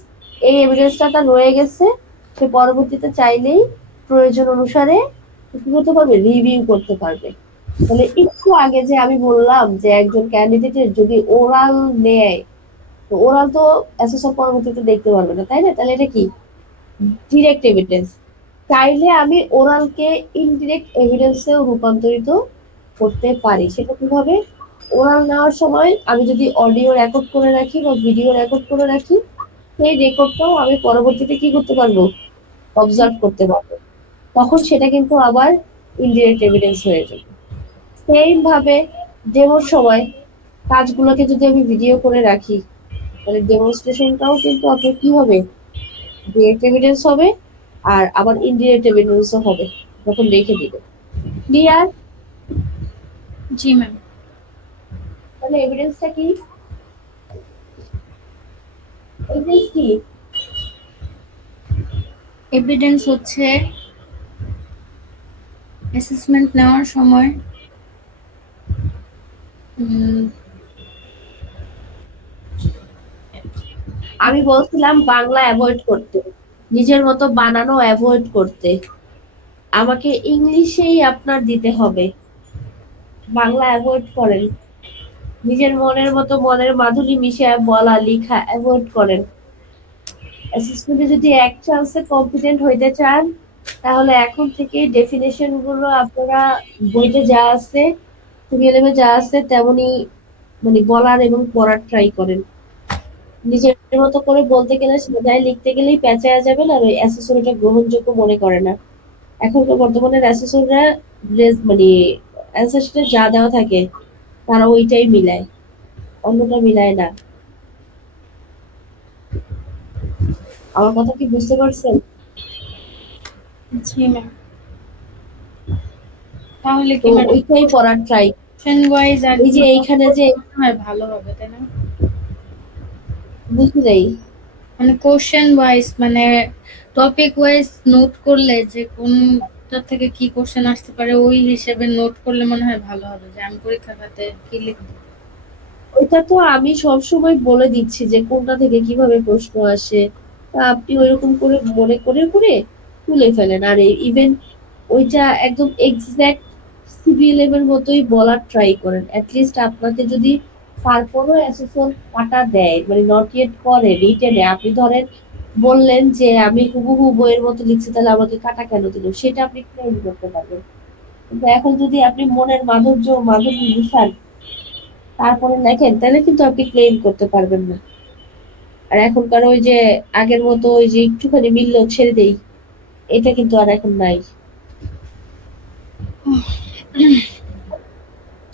এই এভিডেন্সটা তার রয়ে গেছে, সে পরবর্তীতে চাইলেই প্রয়োজন অনুসারে কি করতে পারবে, রিভিউ করতে পারবে। তাহলে একটু আগে যে আমি বললাম যে একজন ক্যান্ডিডেটের যদি ওরাল নেয় তো ওরাল তো অ্যাসেসর পরবর্তীতে দেখতে পারবে না, তাই না? তাহলে এটা কি? Direct evidence. চাইলে আমি ওরালকে ইনডিরেক্ট এভিডেন্সেও রূপান্তরিত করতে পারি। সেটা কিভাবে? ওরাল নেওয়ার সময় আমি যদি অডিও রেকর্ড করে রাখি বা ভিডিও রেকর্ড করে রাখি, সেই রেকর্ডটাও আমি পরবর্তীতে কি করতে পারবো? অবজার্ভ করতে পারবো। তখন সেটা কিন্তু আবার ইনডিরেক্ট এভিডেন্স হয়ে যাবে। সেম ভাবে ডেমোর সময় কাজগুলোকে যদি আমি ভিডিও করে রাখি, তাহলে ডেমনস্ট্রেশনটাও কিন্তু আপনার কি হবে? ডিরেক্ট এভিডেন্স হবে, আর আবার ইনডিরেক্ট এভিডেন্সও হবে যখন রেখে দিবে। ক্লিয়ার? জি ম্যাম। তাহলে এভিডেন্সটা কি? এভিডেন্স কি? এভিডেন্স হচ্ছে অ্যাসেসমেন্ট নেওয়ার সময় উম, আমি বলছিলাম বাংলা অ্যাভয়েড করতে, নিজের মতো বানানো অ্যাভয়েড করতে। আমাকে ইংলিশেই আপনার দিতে হবে। বাংলা অ্যাভয়েড করেন। নিজের মনের মতো মনের মাধুরী মিশিয়ে বলা লেখা অ্যাভয়েড করেন। অ্যাসেসমেন্টে যদি এক চান্সে কম্পিটেন্ট হইতে চান, তাহলে এখন থেকে ডেফিনেশন গুলো আপনারা বইতে যা আছে, সিরিয়ালে যা আছে তেমনি মানে বলার এবং পড়ার ট্রাই করেন। নিজের মতো করে বলতে গেলে সোজায় লিখতে গেলেই পেঁচায়া যাবেন, আর ওই অ্যাসেসর এটা গ্রহণযোগ্য মনে করে না। এখনকার বর্তমানের অ্যাসেসররা মানে অ্যান্সার যা দেওয়া থাকে তারা ওইটাই মিলায়, অন্যটা মিলায় না। আমার কথা কি বুঝতে পারছেন? জি ম্যাম। তাহলে তো কি ম্যাম ওইটাই পড়ার ট্রাই। কোশ্চেন ওয়াইজ আর এই যে এইখানে যে মনে হয় ভালো হবে, তাই না? বুঝতে যাই, মানে কোশ্চেন ওয়াইজ, মানে টপিক ওয়াইজ নোট করলে যে কোনটা থেকে কি কোশ্চেন আসতে পারে ওই হিসেবে নোট করলে মনে হয় ভালো হবে, যে আমি পরীক্ষা খাতে কি লিখবো। ওইটা তো আমি সবসময় বলে দিচ্ছি যে কোনটা থেকে কিভাবে প্রশ্ন আসে, তা আপনি ওইরকম করে মনে করে করে তুলে ফেলেন। আর ইভেন ওইটা একদম এক্সাক্ট সিভিএলএম এর মতোই বলার ট্রাই করেন। অ্যাটলিস্ট আপনাকে যদি তারপরও অ্যাসেসর কাটা দেয়, মানে নট ইয়েট করে রিটেনে, আপনি ধরেন বললেন যে আমি হুবহু বইয়ের মতো লিখছি, তাহলে আমাকে কাটা কেন দিল, সেটা আপনি ক্লেম করতে পারবেন। কিন্তু এখন যদি আপনি মনের মাধুর্য মিশান তারপরে লেখেন, তাহলে কিন্তু আপনি ক্লেম করতে পারবেন না। আর এখনকার ওই যে আগের মতো ওই যে একটুখানি মিললেও ছেড়ে দেই, এটা কিন্তু আর এখন নাই।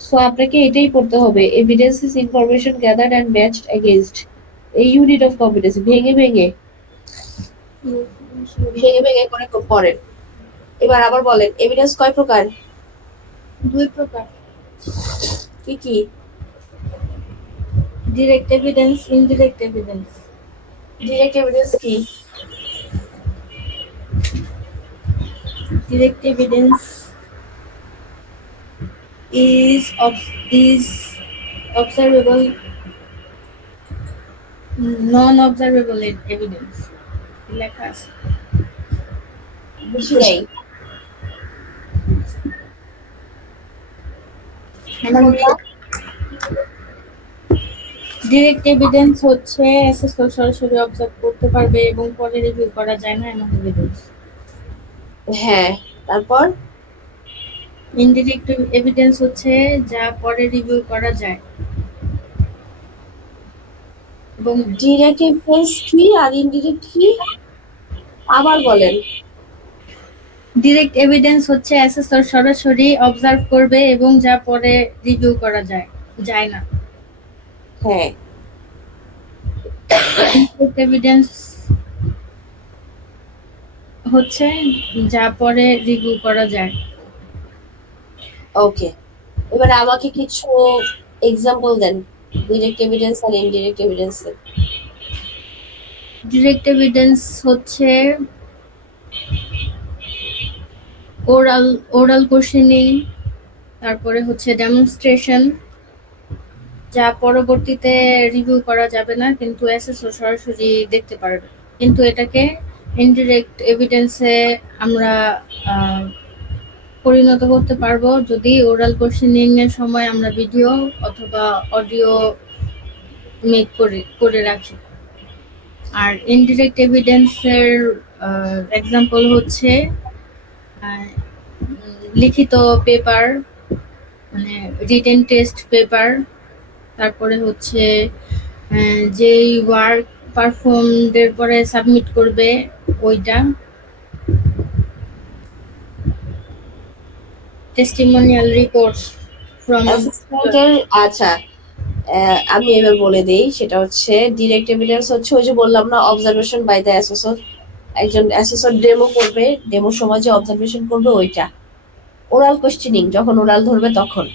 সো আপনাকে এটাই পড়তে হবে, evidence is information gathered and matched against এই ইউনিট অফ কম্পিটেন্সি। ভেঙে ভেঙে ভেঙে ভেঙে করে পড়েন। এবার আবার বলেন, এভিডেন্স কয় প্রকার? 2 প্রকার। কি কি? Direct evidence, indirect evidence. Direct evidence কি? Direct evidence is observable, non-observable evidence. লেখা আছে। বুঝি নাই। ডিরেক্ট এভিডেন্স হচ্ছে অ্যাসেসর সরাসরি অবজার্ভ করতে পারবে এবং পরে রিভিউ করা যায় না এমন এভিডেন্স। হ্যাঁ, তারপর? ইনডিরেক্ট এভিডেন্স হচ্ছে যা পরে রিভিউ করা যায়। এবং ডিরেক্ট এভিডেন্স কি আর ইনডিরেক্ট কি? আবার বলেন। ডিরেক্ট এভিডেন্স হচ্ছে অ্যাসেসর সরাসরি অবজার্ভ করবে এবং যা পরে রিভিউ করা যায় না। হ্যাঁ। ইনডিরেক্ট এভিডেন্স হচ্ছে যা পরে রিভিউ করা যায়। ওকে, এবারে আমাকে কিছু এক্সাম্পল দেন ডিরেক্ট এভিডেন্স আর ইনডিরেক্ট এভিডেন্সের। ডিরেক্ট এভিডেন্স হচ্ছে ওরাল কোশ্চেনিং, তারপরে হচ্ছে ডেমনস্ট্রেশন, যা পরবর্তীতে রিভিউ করা যাবে না কিন্তু অ্যাসেসর সরাসরি দেখতে পারবে। কিন্তু এটাকে ইনডিরেক্ট এভিডেন্সে আমরা পরিণত করতে পারবো যদি ওরাল কোশ্চেনিং এর সময় আমরা ভিডিও অথবা অডিও মেক করে রাখি। আর ইনডিরেক্ট এভিডেন্সের এক্সাম্পল হচ্ছে লিখিত পেপার, মানে রিটেন টেস্ট পেপার, তারপরে হচ্ছে যেই ওয়ার্ক পারফর্মডের পরে সাবমিট করবে ওইটা, টেস্টিমোনিয়াল রিপোর্টস ফ্রম অ্যাসেসমেন্টের আচ্ছা, আমি এবার বলে দেই। সেটা হচ্ছে ডিরেক্ট এভিডেন্স হচ্ছে ওই যে বললাম না, অবজারভেশন বাই দ্য অ্যাসেসর। একজন অ্যাসেসর ডেমো করবে, ডেমো সময় যে অবজারভেশন করবে ওইটা। ওরাল কোশ্চেনিং যখন ওরাল ধরবে তখন।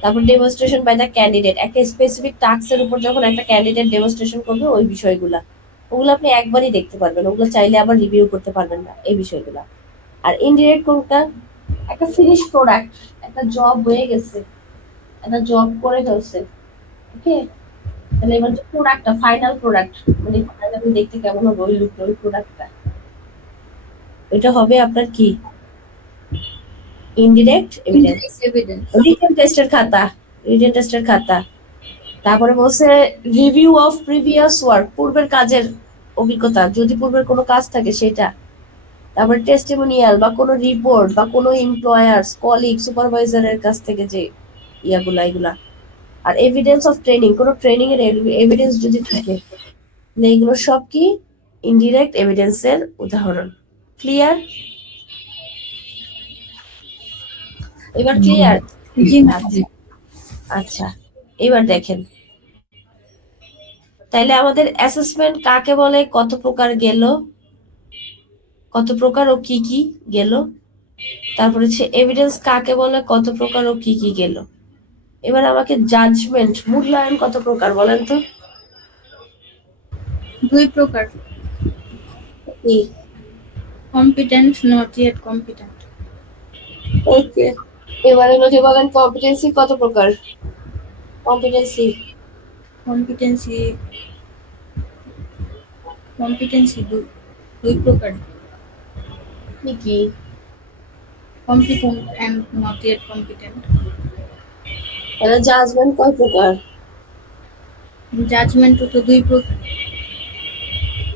তারপর ডেমনস্ট্রেশন বাই দ্য ক্যান্ডিডেট, একটা স্পেসিফিক টাস্কের উপর যখন একটা ক্যান্ডিডেট ডেমনস্ট্রেশন করবে ওই বিষয়গুলা, ওগুলো আপনি একবারই দেখতে পারবেন, ওগুলো চাইলে আবার রিভিউ করতে পারবেন না এই বিষয়গুলা। আর ইনডিরেক্ট কোনটা? একটা ফিনিশ প্রোডাক্ট, একটা জব হয়ে গেছে, একটা জব করে ফেলছে, ওকে, তাহলে এবার যে প্রোডাক্টটা, ফাইনাল প্রোডাক্ট, মানে ফাইনালি দেখতে কেমন হবে ওই লুক, ওই প্রোডাক্টটা, ওইটা হবে আপনার কি? Indirect evidence. এভিডেন্স। রিটেন টেস্টের খাতা, রিটেন টেস্টের খাতা। তারপরে বলছে রিভিউ অফ প্রিভিয়াস ওয়ার্ক, পূর্বের কাজের অভিজ্ঞতা, যদি পূর্বের কোনো কাজ থাকে সেটা। তারপরে টেস্টিমোনিয়াল বা কোনো রিপোর্ট বা কোনো এমপ্লয়ার্স, কলিগ, সুপারভাইজারের কাছ থেকে যে ইয়াগুলা, এগুলা। আর এভিডেন্স অফ ট্রেনিং, কোনো ট্রেনিং এর এভিডেন্স যদি থাকে, তাহলে এগুলো সব কি? ইনডিরেক্ট এভিডেন্সের উদাহরণ। ক্লিয়ার? এবার ক্লিয়ার? জি ম্যাম। আচ্ছা আচ্ছা, এবার দেখেন তাইলে আমাদের অ্যাসেসমেন্ট কাকে বলে, কত প্রকার গেল, কত প্রকার ও কি কি গেল। তারপরে হচ্ছে এভিডেন্স কাকে বলে, কত প্রকার ও কি কি গেল। এবার আমাকে জাজমেন্ট, মূল্যায়ন কত প্রকার বলেন তো? 2 প্রকার, কি? Competent, not yet competent. Okay, এবারে যদি বলেন কম্পিটেন্সি কত প্রকার? কম্পিটেন্সি কম্পিটেন্সি কম্পিটেন্সি 2 প্রকার, কি কি? Competent and not yet competent. তাহলে জাজমেন্ট কয় প্রকার? জাজমেন্টও তো 2 প্রকার।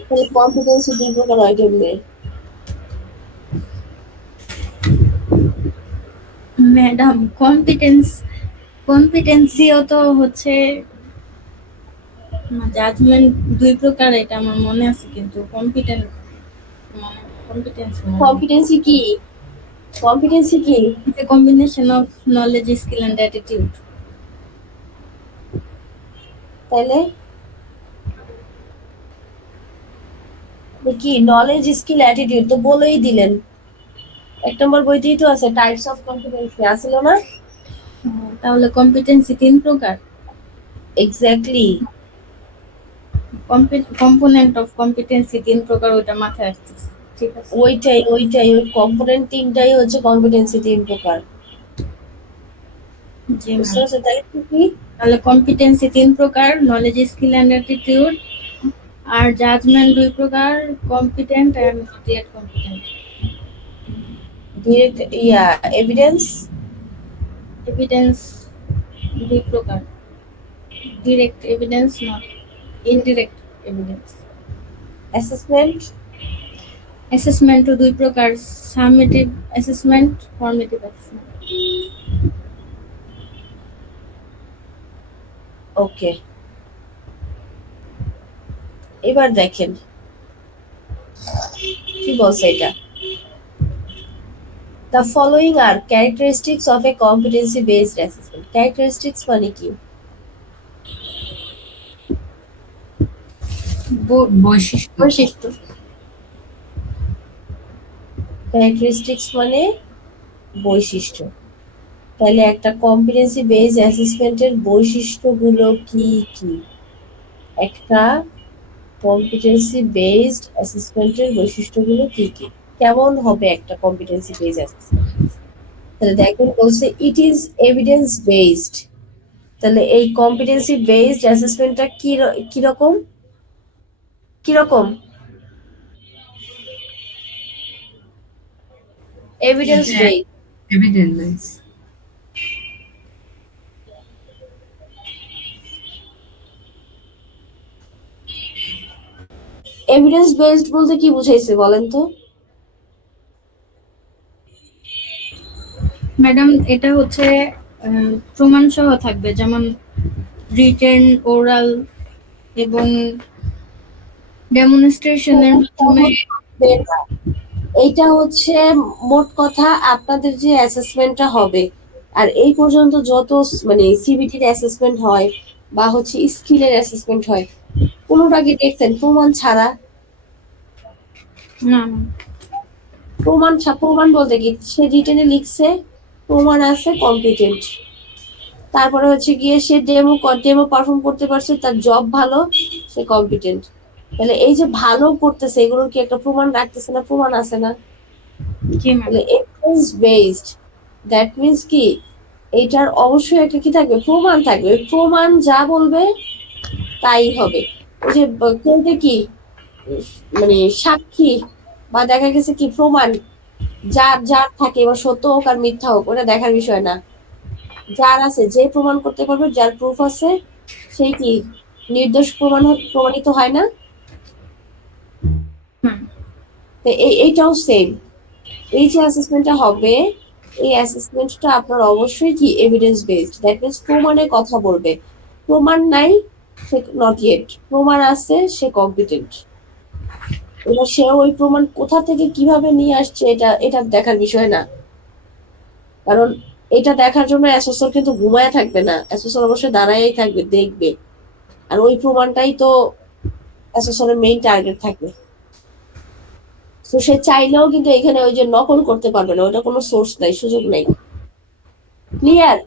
তাহলে কম্পিটেন্সি দুই প্রকার হয় কেমনে? ম্যাডাম কম্পিটেন্সিও তো হচ্ছে জাজমেন্ট 2 প্রকার, এটা আমার মনে আছে, কিন্তু কম্পিটেন্ট মানে কম্পিটেন্সি কম্পিটেন্সি কি? কম্পিটেন্সি কি? Combination of knowledge, skill and attitude. তাহলে কি নলেজ, স্কিল, অ্যাটিটিউড তো বলেই দিলেন, 1 নম্বর বইতেই তো আছে, টাইপস অফ কম্পিটেন্সি আসলো না? তাহলে কম্পিটেন্সি 3 প্রকার। এক্স্যাক্টলি। কম্পোনেন্ট অফ কম্পিটেন্সি 3 প্রকার, ওটা মাথায় আসতেছে। ঠিক আছে, ওইটাই ওইটাই, ওই কম্পোনেন্ট তিনটাই হচ্ছে কম্পিটেন্সি 3 প্রকার। জি বুঝতে ম্যাম। পারছো? তাহলে কি কি? তাহলে কম্পিটেন্সি 3 প্রকার, নলেজ, স্কিল অ্যান্ড অ্যাটিটিউড। আর জাজমেন্ট 2 প্রকার, competent and not yet competent. Direct evidence evidence 2 প্রকার, direct evidence, not indirect evidence. Assessment অ্যাসেসমেন্টও 2 প্রকার, summative assessment, formative assessment. Okay. এবার দেখেন কি বলছে এটা। The following are characteristics of a competency based assessment. Characteristics মানে কি? বৈশিষ্ট্য। বৈশিষ্ট্য। ক্যারেক্টারিস্টিক্স মানে বৈশিষ্ট্য। তাহলে একটা কম্পিটেন্সি বেসড অ্যাসেসমেন্টের বৈশিষ্ট্যগুলো কি কি? একটা কম্পিটেন্সি বেসড অ্যাসেসমেন্টের বৈশিষ্ট্যগুলো কি কি? কেমন হবে একটা কম্পিটেন্সি বেসড অ্যাসেসমেন্ট? তাহলে দেখুন বলছে ইট ইজ এভিডেন্স বেসড। তাহলে এই কম্পিটেন্সি বেসড অ্যাসেসমেন্টটা কিরকম কিরকম? Evidence based. Evidence. Evidence based বলতে কি বুঝাইছে বলেন তো? ম্যাডাম এটা হচ্ছে প্রমাণ সহ থাকবে, যেমন রিটেন, ওরাল এবং ডেমনস্ট্রেশনের মাধ্যমে। এইটা হচ্ছে মোট কথা আপনাদের যে অ্যাসেসমেন্টটা হবে, আর এই পর্যন্ত যত মানে সিবিটির অ্যাসেসমেন্ট হয় বা হচ্ছে স্কিলের অ্যাসেসমেন্ট হয়, কোনোটা কি দেখছেন প্রমাণ ছাড়া? না প্রমাণ বলতে কি, সে রিটেনে লিখছে, প্রমাণ আছে, কম্পিটেন্ট। তারপরে হচ্ছে গিয়ে সে ডেমো পারফর্ম করতে পারছে, তার জব ভালো, সে কম্পিটেন্ট। তাহলে এই যে ভালো করতেছে, এগুলোর কি একটা প্রমাণ রাখতেছে না? প্রমাণ আছে না? জি ম্যাম। তাহলে এভিডেন্স বেসড, দ্যাট মিন্স কি এইটার অবশ্যই একটা কি থাকবে? প্রমাণ থাকবে। প্রমাণ যা বলবে তাই হবে। ওই যে কোর্টে কি মানে সাক্ষী বা দেখা গেছে কি প্রমাণ যার যার থাকে, এবার সত্য হোক আর মিথ্যা হোক ওটা দেখার বিষয় না। যার আছে, যে প্রমাণ করতে পারবে, যার প্রুফ আছে, সেই কি নির্দোষ প্রমাণিত হয় না? ম্যাম। তো এইটাও সেম। এই যে অ্যাসেসমেন্টটা হবে, এই অ্যাসেসমেন্টটা আপনার অবশ্যই কি এভিডেন্স বেসড, দ্যাট মিনস প্রমাণের কথা বলবে। প্রমাণ নাই, সে নট ইয়েট। প্রমাণ আছে, সে কম্পিটেন্ট। এবার সে ওই প্রমাণ কোথা থেকে কিভাবে নিয়ে আসছে এটা এটা দেখার বিষয় না। কারণ এটা দেখার জন্য অ্যাসেসর কিন্তু ঘুমায় থাকবে না, অ্যাসেসর অবশ্যই দাঁড়াই থাকবে, দেখবে। আর ওই প্রমাণটাই তো অ্যাসেসরের মেইন টার্গেট থাকবে। তো সে চাইলেও কিন্তু এখানে ওই যে নকল করতে পারবে না, ওটা কোনো সোর্স নাই, সুযোগ নেই। ক্লিয়ার?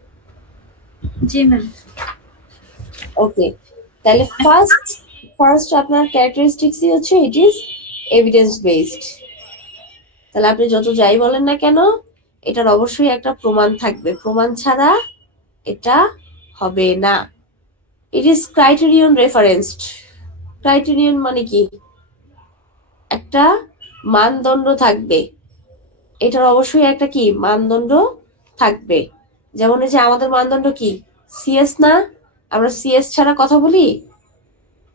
জি ম্যাম। ওকে, তাহলে ফার্স্ট আপনার ক্যারেক্টারিস্টিক্সই হচ্ছে ইট ইজ এভিডেন্স বেসড। তাহলে আপনি যত যাই বলেন না কেন, এটার অবশ্যই একটা প্রমাণ থাকবে, প্রমাণ ছাড়া এটা হবে না। It is criterion referenced. Criterion মানে কি? একটা মানদণ্ড থাকবে, এটার অবশ্যই একটা কি মানদণ্ড থাকবে। যেমন এই যে আমাদের মানদণ্ড কি? সিএস না? আমরা সিএস ছাড়া কথা বলি?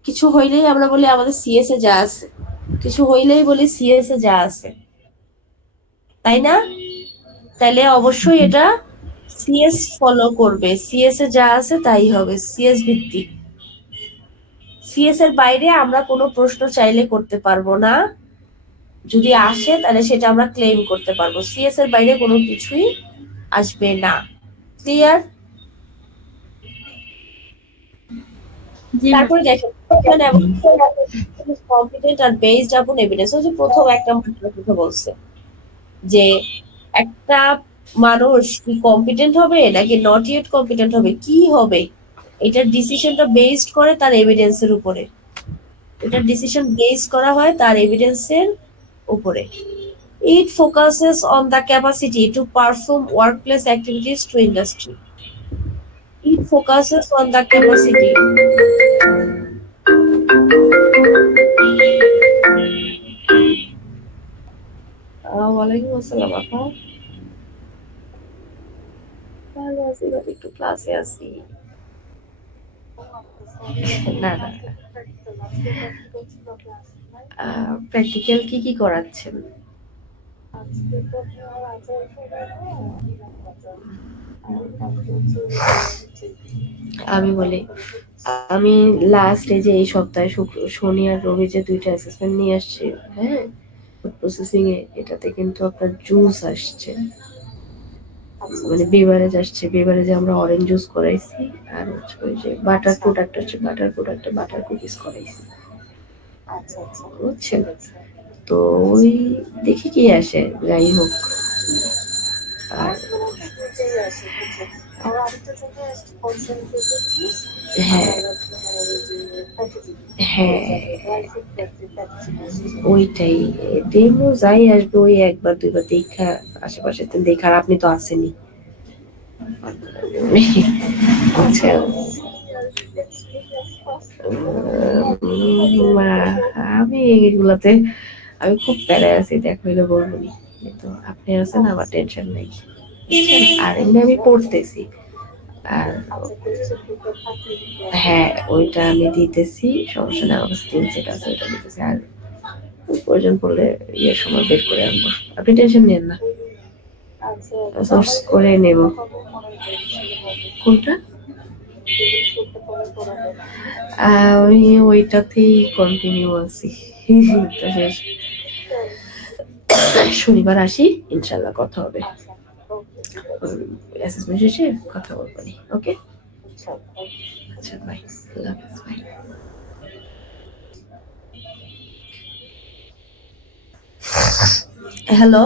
কিছু হইলেই আমরা বলি আমাদের সিএস এ যা আছে, কিছু হইলেই বলি সিএস এ যা আছে, তাই না? তাহলে অবশ্যই এটা সিএস ফলো করবে, সিএস এ যা আছে তাই হবে, সিএস ভিত্তিক। সিএস এর বাইরে আমরা কোনো প্রশ্ন চাইলে করতে পারবো না, যদি আসে তাহলে সেটা আমরা ক্লেম করতে পারবো। সিএস এর বাইরে কোনো কিছুই আসবে না। ক্লিয়ার? জি ম্যাম। তারপরে দেখেন কম্পিটেন্ট আর বেসড আপন এভিডেন্স। ওই যে প্রথম একটা মাত্রার কথা বলছে যে একটা মানুষ কি কম্পিটেন্ট হবে নাকি নট ইয়েট কম্পিটেন্ট হবে, কি হবে, এটার ডিসিশনটা বেসড করে তার এভিডেন্সের উপরে। এটার ডিসিশন বেস করা হয় তার এভিডেন্সের উপরে। It focuses on the capacity to perform workplace activities to industry. It focuses on the capacity. ওয়ালাইকুম আসসালাম আপা। ভালো আছি, বাট একটু ক্লাসে আছি। না না, প্র্যাকটিক্যাল কি কি করাচ্ছেন? আমি বলি, আমি লাস্টে যে এই সপ্তাহে শনি আর রবি যে দুইটা অ্যাসেসমেন্ট নিয়ে আসছি, হ্যাঁ, প্রসেসিং এ, এটাতে কিন্তু আপনার জুস আসছে, মানে বেভারেজ আসছে। বেভারেজে আমরা অরেঞ্জ জুস করাইছি, আর হচ্ছে ওই যে বাটার প্রোডাক্ট আছে, বাটার প্রোডাক্টে বাটার কুকিজ করাইছি, বুঝছেন? তো ওই দেখি কি আসে, যাই হোক। আর হ্যাঁ হ্যাঁ, ওইটাই ডেমো যাই আসবে, ওই একবার দুইবার দেখা, আশেপাশে দেখার। আপনি তো আসেনি, আচ্ছা। আমি এগুলাতে আমি খুব প্যারায় আছি, দেখা হইলে বলবো নি, কিন্তু আপনি আছেন, আমার টেনশন নেই। আর এমনি আমি পড়তেছি। আর হ্যাঁ, ওইটা আমি দিতেছি, সমস্যা নেই, আমার কাছে 3 সেট আছে, ওইটা দিতেছি। আর প্রয়োজন পড়লে ইয়ের সময় বের করে আনবো, আপনি টেনশন নিয়েন না, সোর্স করে নেব। কোনটা? আমি ওইটাতেই কন্টিনিউ আছি। তো শেষ শনিবার আসি, ইনশাল্লাহ কথা হবে, অ্যাসেসমেন্ট শেষে কথা বলবো। ওকে, আচ্ছা বাই, আল্লাহ হাফেজ, বাই। হ্যালো,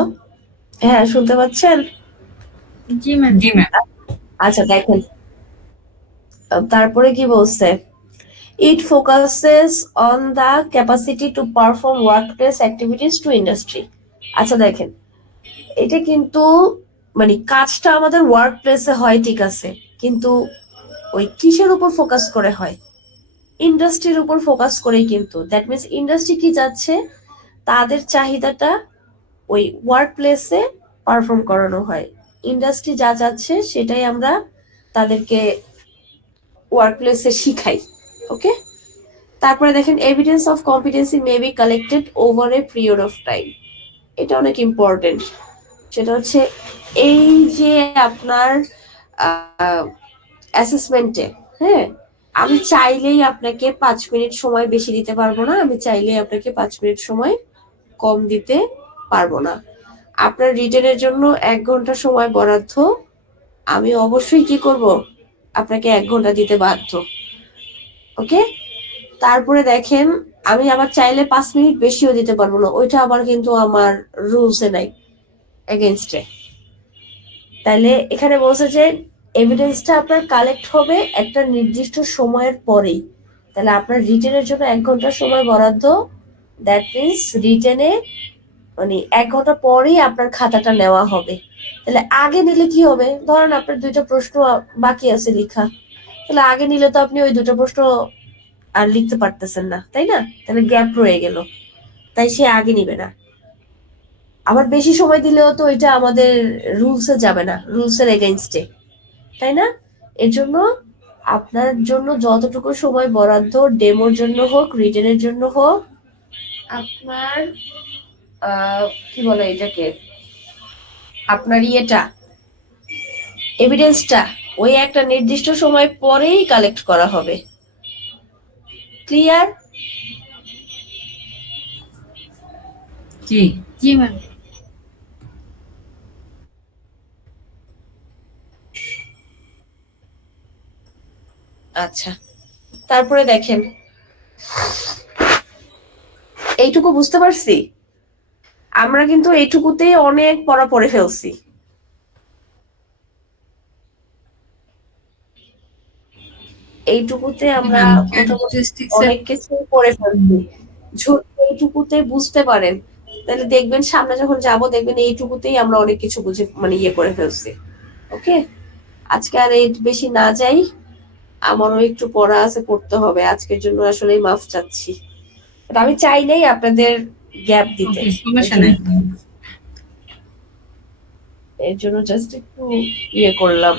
হ্যাঁ শুনতে পাচ্ছেন? জি ম্যাম। জি ম্যাম। আচ্ছা দেখেন, তারপরে কি বলছে, it focuses on the capacity to perform workplace activities to industry. আচ্ছা দেখেন, এটা কিন্তু মানে কাজটা আমাদের ওয়ার্ক প্লেসে হয় ঠিক আছে, কিন্তু ওই কিসের উপর ফোকাস করে হয়, ইন্ডাস্ট্রির উপর ফোকাস করেই। কিন্তু দ্যাট মিনস ইন্ডাস্ট্রি কি যাচ্ছে, তাদের চাহিদাটা ওই ওয়ার্ক প্লেসে পারফর্ম করানো হয়। ইন্ডাস্ট্রি যা যাচ্ছে সেটাই আমরা তাদেরকে ওয়ার্ক প্লেসে শিখাই। ওকে, তারপরে দেখেন evidence of competency may be collected over a period of time. এটা অনেক ইম্পর্টেন্ট। সেটা হচ্ছে এই যে আপনার অ্যাসেসমেন্টে, হ্যাঁ, আমি চাইলেই আপনাকে 5 মিনিট সময় বেশি দিতে পারবো না, আমি চাইলেই আপনাকে 5 মিনিট সময় কম দিতে পারবো না। আপনার রিটেনের জন্য 1 ঘন্টা সময় বরাদ্দ, আমি অবশ্যই কি করব, আপনাকে 1 ঘন্টা দিতে বাধ্য। ওকে, তারপরে দেখেন আমি আবার চাইলে 5 মিনিট বেশিও দিতে পারবো না, ওইটা আবার কিন্তু আমার রুলসে নাই, এগেনস্টে। তাহলে এখানে বলছে যে এভিডেন্সটা আপনার কালেক্ট হবে একটা নির্দিষ্ট সময়ের পরেই। তাহলে আপনার রিটেনের জন্য 1 ঘন্টা সময় বরাদ্দ, দ্যাট মিনস রিটেনে মানে 1 ঘন্টা পরেই আপনার খাতাটা নেওয়া হবে। তাহলে আগে নিলে কি হবে, ধরেন আপনার 2টা প্রশ্ন বাকি আছে লেখা, তাহলে আগে নিলে তো আপনি ওই 2টা প্রশ্ন আর লিখতে পারতেছেন না, তাই না? তাহলে গ্যাপ রয়ে গেল, তাই সে আগে নিবে না। আবার বেশি সময় দিলেও তো এটা আমাদের রুলসে যাবে না, রুলসের এগেইনস্টে, তাই না? এর জন্য আপনার জন্য যতটুকু সময় বরাদ্দ, ডেমোর জন্য হোক, রিটেনের জন্য হোক, আপনার কি বলে এটাকে, আপনার ইয়েটা এভিডেন্সটা ওই একটা নির্দিষ্ট সময় পরেই কালেক্ট করা হবে। ক্লিয়ার? জি জি ম্যাম। আচ্ছা, তারপরে দেখেন এইটুকু বুঝতে পারছি, আমরা কিন্তু এইটুকুতেই অনেক পড়া পড়ে ফেলছি। এইটুকুতে আমরা মোটামুটি অনেক কিছু করে ফেলছি। যদি এইটুকুতে বুঝতে পারেন তাহলে দেখবেন সামনে যখন যাব দেখবেন এইটুকুতেই আমরা অনেক কিছু বুঝে মানে ইয়ে করে ফেলছি। ওকে, আজকে আর এই বেশি না যাই, আমারও একটু পড়া আছে, পড়তে হবে। আজকের জন্য আসলে মাফ চাচ্ছি, আমি চাই নাই আপনাদের গ্যাপ দিতে, সমস্যা নাই। এর জন্য জাস্ট একটু ইয়ে করলাম,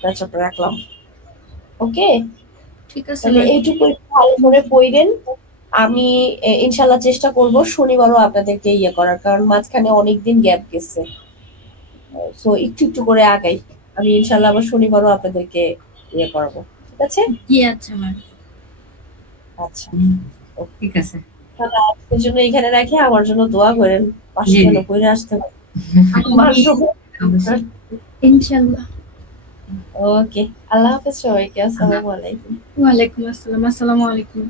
টাচআপ রাখলাম। ওকে, ঠিক আছে তাহলে ম্যাম। এইটুকু একটু ভালো করে পড়বেন। আমি ইনশাল্লাহ চেষ্টা করব শনিবারও আপনাদেরকে ইয়ে করার, কারণ মাঝখানে অনেকদিন গ্যাপ গেছে, সো একটু একটু করে আগাই। আমি ইনশাল্লাহ আবার শনিবারও আপনাদেরকে ইয়ে করবো, ঠিক আছে? জি আচ্ছা ম্যাম। আচ্ছা, ঠিক আছে। তাহলে আজকের জন্য এখানে রাখি, আমার জন্য দোয়া করেন, পাশে জি, যেন জি। করে আসতে পারি। অবশ্যই। ইনশাআল্লাহ। ওকে, আল্লাহ হাফেজ সবাইকে, আসসালামু আলাইকুম। ওয়ালাইকুম আসসালাম। আসসালামু আলাইকুম।